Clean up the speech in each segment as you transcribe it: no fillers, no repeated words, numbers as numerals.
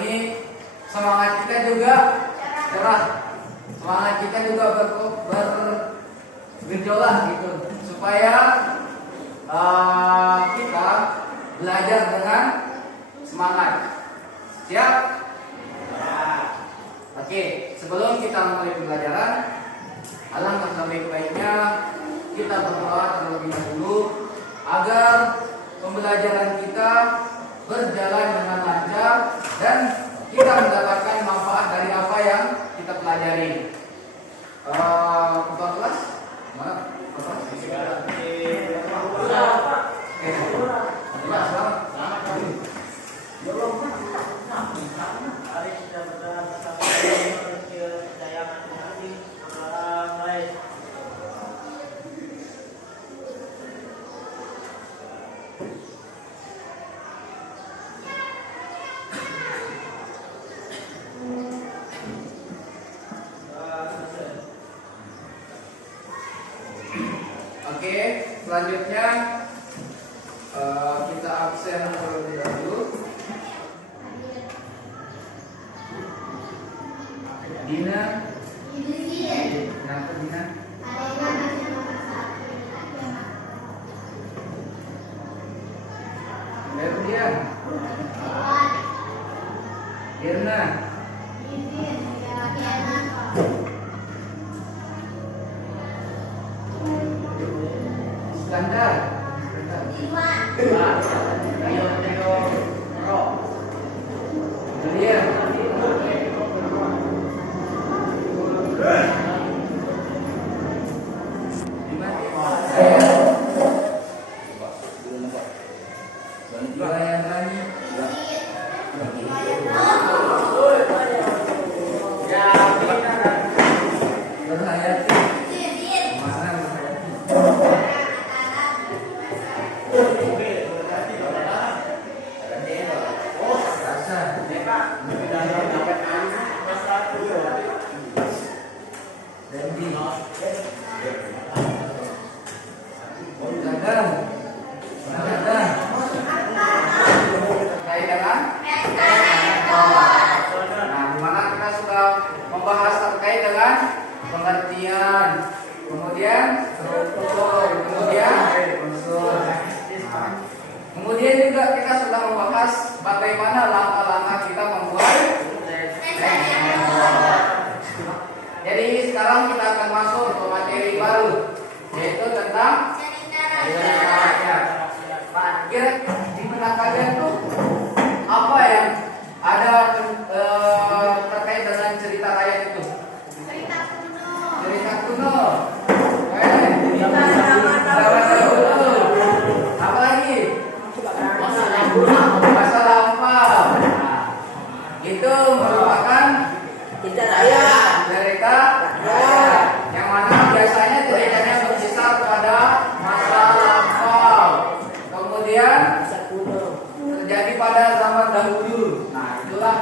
ini semangat kita juga cerah, semangat kita juga bergejolak gitu, supaya kita belajar dengan semangat. Siap? Oke, sebelum kita mulai pembelajaran, alangkah sebaik-baiknya kita berdoa terlebih dahulu agar pembelajaran kita berjalan dengan lancar dan kita mendapatkan manfaat dari apa yang kita pelajari. Ketua kelas, mana? Oke, selanjutnya kita absen terlebih dahulu. Dina, kenapa Dina? Berdian, Irna, Iskandar, Julian, membahas terkait dengan pengertian, kemudian struktur, kemudian unsur. Kemudian juga kita sudah membahas bagaimana langkah-langkah kita membuat rekor. Jadi sekarang kita akan masuk ke materi baru, yaitu tentang cerita. Kira di benak kalian tuh apa yang ada terkait dengan cerita rakyat itu? Cerita kuno. Cerita kuno. Apa lagi? Masa lampau. Itu merupakan cerita rakyat. Cerita rakyat. Yang mana biasanya ceritanya berkisar pada masa lampau. Kemudian terjadi pada zaman dahulu. Nah, itulah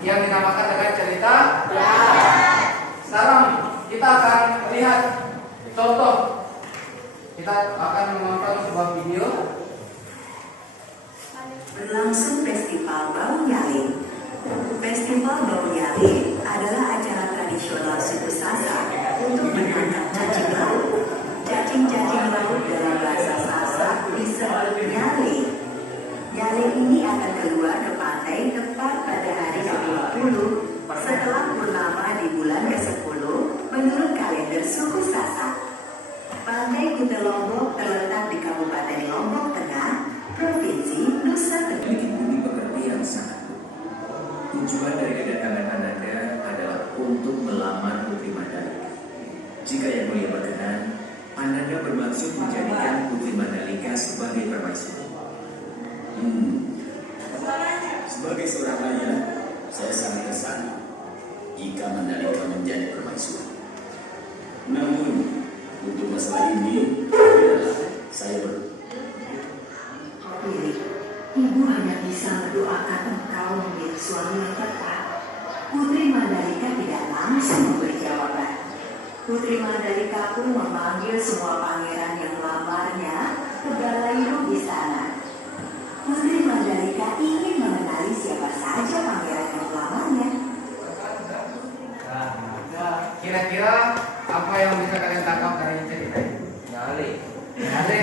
yang dinamakan dengan cerita rakyat. Sekarang kita akan melihat contoh. Kita akan menonton sebuah video. Berlangsung Festival Bau Nyali. Festival Bau Nyali adalah acara tradisional suku Sasak untuk menangkap cacing laut. Cacing-cacing laut dalam bahasa Sasak disebut nyali. Nyali ini akan keluar ke pantai tepat pada hari ke-20 setelah purnama di bulan ke-10 menurut kalender suku Sasak. Pantai Kuta Lombok terletak di Kabupaten Lombok Tengah, Provinsi Nusa Tenggara. Memiliki bumi pekerti yang sangat luas. Tujuan dari kedatangan Ananda adalah untuk melamar Putri Mandalika. Jika yang mulia berkenan, Ananda bermaksud menjadikan Putri Mandalika sebagai permaisuri. Sebagai seorang ayah, saya sangat tersanjung jika Mandalika menjadi permaisuri. Namun, untuk masalah ini, saya Ibu hanya bisa mendoakan engkau menjadi suami yang tepat. Putri Mandalika tidak langsung memberi jawaban. Putri Mandalika pun memanggil semua pangeran yang melamarnya ke balai di sana. Putri Mandalika ingin mengenali siapa saja yang bisa kalian tangkap dari cerita ini? Nyali. Nyale.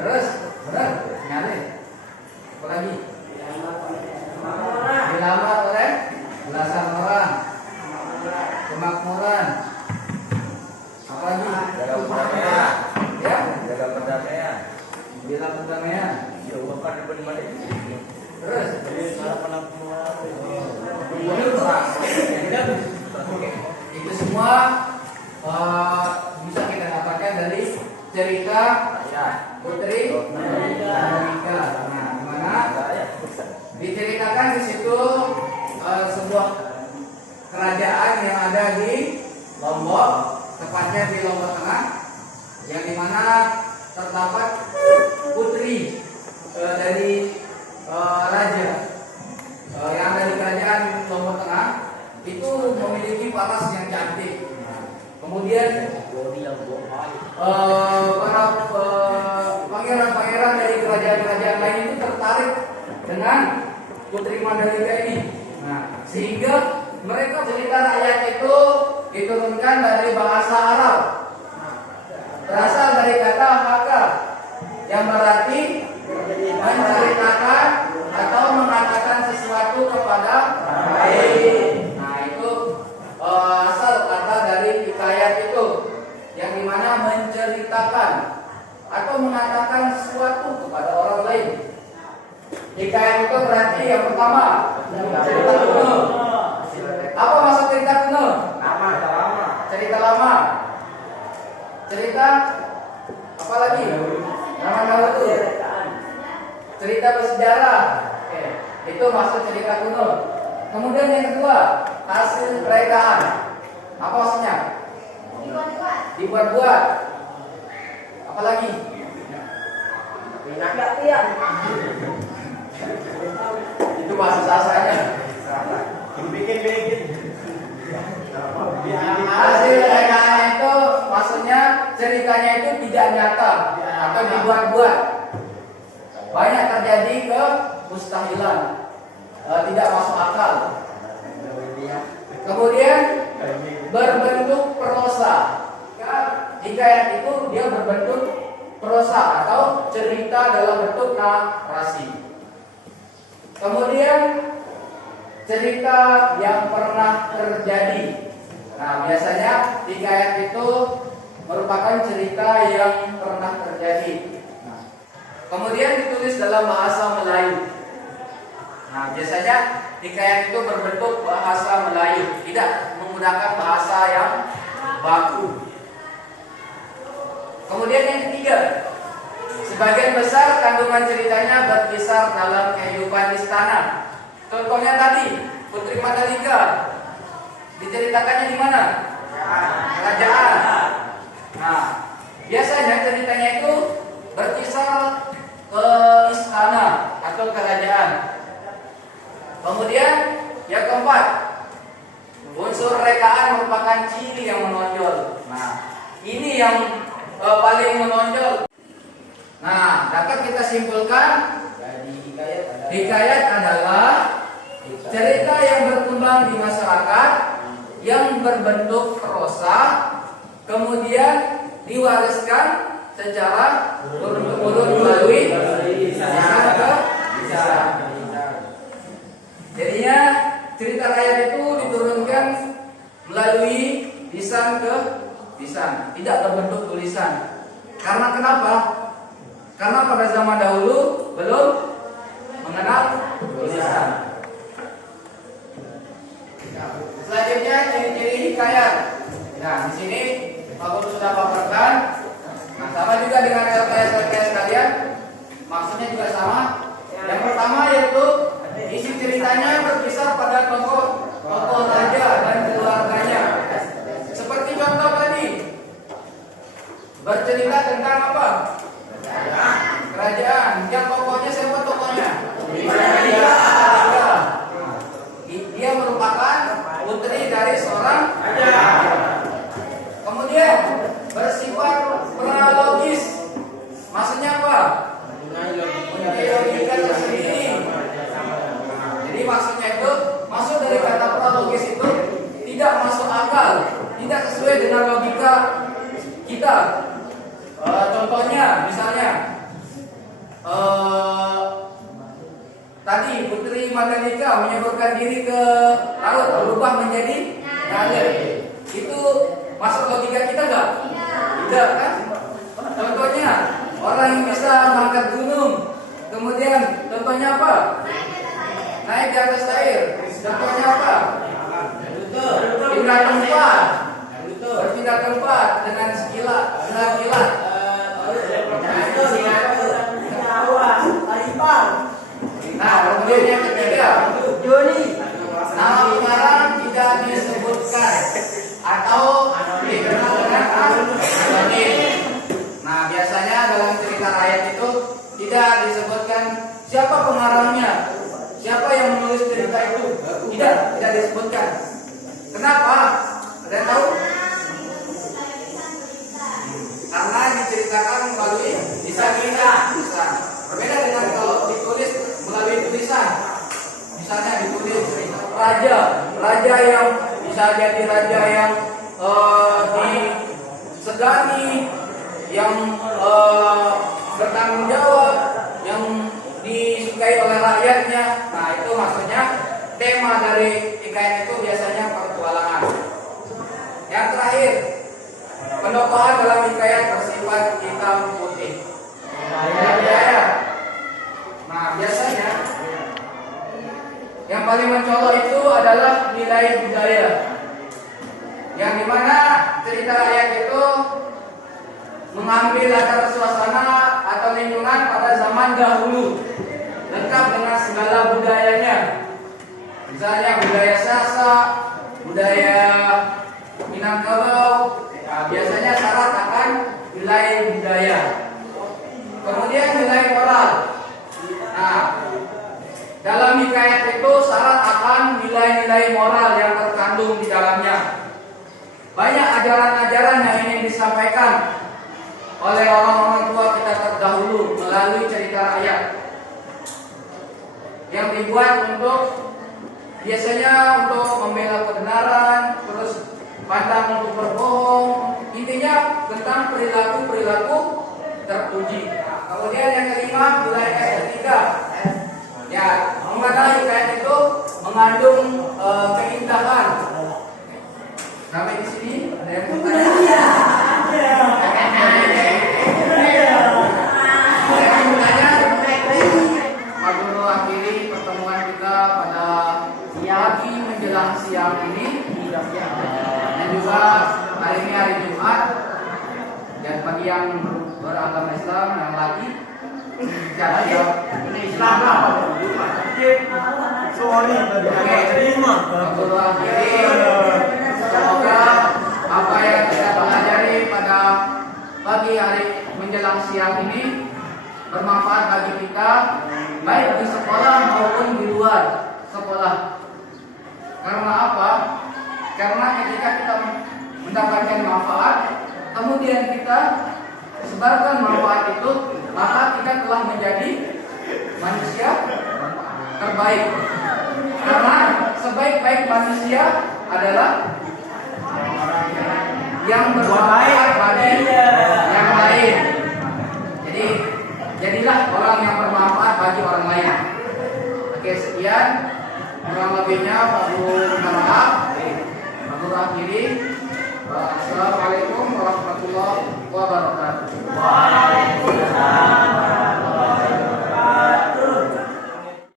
Terus, benar, nyale. Apa lagi? Dilamar oleh belasan orang. Kemakmuran. Apa lagi? Jaga perdamaian. Ya, Jaga perdamaian. bila perdamaian. Ya, bukan di mana. Terus, itu semua bisa kita dapatkan dari cerita Putri Mandalika. Nah, dimana diceritakan di situ sebuah kerajaan yang ada di Lombok, tepatnya di Lombok Tengah, yang dimana terdapat putri dari raja yang ada di kerajaan Lombok Tengah itu memiliki paras yang cantik. Kemudian para pangeran-pangeran dari kerajaan-kerajaan lain itu tertarik dengan Putri Mandalika ini. Nah, sehingga mereka cerita rakyat itu diturunkan dari bahasa Arab, berasal dari kata haka yang berarti menceritakan atau mengatakan sesuatu kepada lain. Nah, itu asal kata dari hikayat itu, yang dimana menceritakan atau mengatakan sesuatu kepada orang lain. Hikayat itu berarti yang pertama cerita kuno. Apa maksud cerita kuno? Cerita lama. Cerita apa lagi? Zaman dahulu. Cerita bersejarah. Itu maksud cerita kuno. Kemudian yang kedua, hasil rekaan. Apa maksudnya? Dibuat-buat. Apa lagi? Itu bahasa sasanya. Hasil rekaan itu maksudnya ceritanya itu tidak nyata atau dibuat-buat. Banyak terjadi kemustahilan, tidak masuk akal. Kemudian berbentuk prosa. Hikayat itu dia berbentuk prosa atau cerita dalam bentuk narasi. Kemudian cerita yang pernah terjadi. Nah, biasanya hikayat itu merupakan cerita yang pernah terjadi. Nah, kemudian ditulis dalam bahasa Melayu. Nah, biasanya hikayat itu berbentuk bahasa Melayu, tidak menggunakan bahasa yang baku. Kemudian yang ketiga, sebagian besar kandungan ceritanya berkisar dalam kehidupan istana. Contohnya tadi, Putri Mandalika diceritakannya di mana? Kerajaan. Nah, biasanya ceritanya itu berkisar ke istana atau kerajaan. Kemudian yang keempat, unsur rekaan merupakan ciri yang menonjol. Nah, ini yang paling menonjol. Nah, dapat kita simpulkan, hikayat adalah cerita yang berkembang di masyarakat yang berbentuk prosa, kemudian diwariskan secara turun-temurun melalui lisan ke lisan. Jadinya cerita rakyat itu diturunkan melalui lisan ke lisan, tidak berbentuk tulisan. Karena kenapa? Karena pada zaman dahulu belum mengenal tulisan. Selanjutnya ciri-ciri hikayat. Nah, di sini Pak Guru sudah paparkan. Nah, sama juga dengan LKS kalian. Maksudnya juga sama. Yang pertama yaitu isi ceritanya berkisar pada tokoh raja dan keluarganya. Seperti contoh tadi, bercerita tentang apa? Kerajaan. Yang tokohnya siapa tokohnya? Dia merupakan putri dari seorang raja. Kemudian bersifat prologis. Maksudnya apa? Mempunyai logika tersendiri. Jadi maksudnya itu, maksud dari kata prologis itu tidak masuk akal, tidak sesuai dengan logika kita. Contohnya, misalnya tadi Putri Mandalika menyeburkan diri ke laut, berubah menjadi naga. Itu masuk logika kita nggak? Tidak kan? Contohnya orang yang bisa mengangkat gunung, kemudian contohnya apa? Naik di atas air. Contohnya apa? Pindah tempat. Berpindah tempat dengan sekilat. Nah, kemudian yang ketiga, nama pengarang tidak disebutkan atau dikenal dengan anonim. Nah, biasanya dalam cerita rakyat itu tidak disebutkan siapa pengarangnya, siapa yang menulis cerita itu, tidak disebutkan. Kenapa? Ada yang tahu? Karena diceritakan melalui lisan. Berbeda dengan kalau ditulis melalui tulisan. Misalnya ditulis raja yang bisa jadi raja yang disegani, yang bertanggung jawab, yang disukai oleh rakyatnya. Nah, itu maksudnya tema dari hikayat itu biasanya petualangan. Yang terakhir, pendokohan dalam hikayat bersifat hitam putih. Budaya. Nah, biasanya yang paling mencolok itu adalah nilai budaya, yang dimana cerita rakyat itu mengambil latar suasana atau lingkungan pada zaman dahulu, lengkap dengan segala budayanya. Misalnya budaya Sasak, budaya Minangkabau. Nah, biasanya syarat akan nilai budaya. Kemudian nilai moral. Nah, dalam hikayat itu syarat akan nilai-nilai moral yang terkandung di dalamnya. Banyak ajaran-ajaran yang ingin disampaikan oleh orang-orang tua kita terdahulu melalui cerita rakyat, yang dibuat untuk biasanya untuk membela kebenaran, terus pantang untuk berbohong. Intinya tentang perilaku terpuji. Kemudian yang kelima, nilai estetika. Ya, dimana hikayat itu mengandung keindahan. Sampai di sini ada yang bertanya? Maduro akhiri pertemuan kita pada pagi menjelang siang ini, dan juga hari ini hari Jumat, dan bagi yang beragama Islam yang lagi jadi ini Islam apa? Maduro akhiri, semoga apa yang kita pelajari pada pagi hari menjelang siang ini bermanfaat bagi kita, baik di sekolah maupun di luar sekolah. Karena apa? Karena ketika kita mendapatkan manfaat, kemudian kita sebarkan manfaat itu, maka kita telah menjadi manusia terbaik. Karena sebaik-baik manusia adalah yang bermanfaat bagi yang lain. Jadi jadilah orang yang bermanfaat bagi orang lain. Oke, sekian. Kurang lebihnya mohon maaf.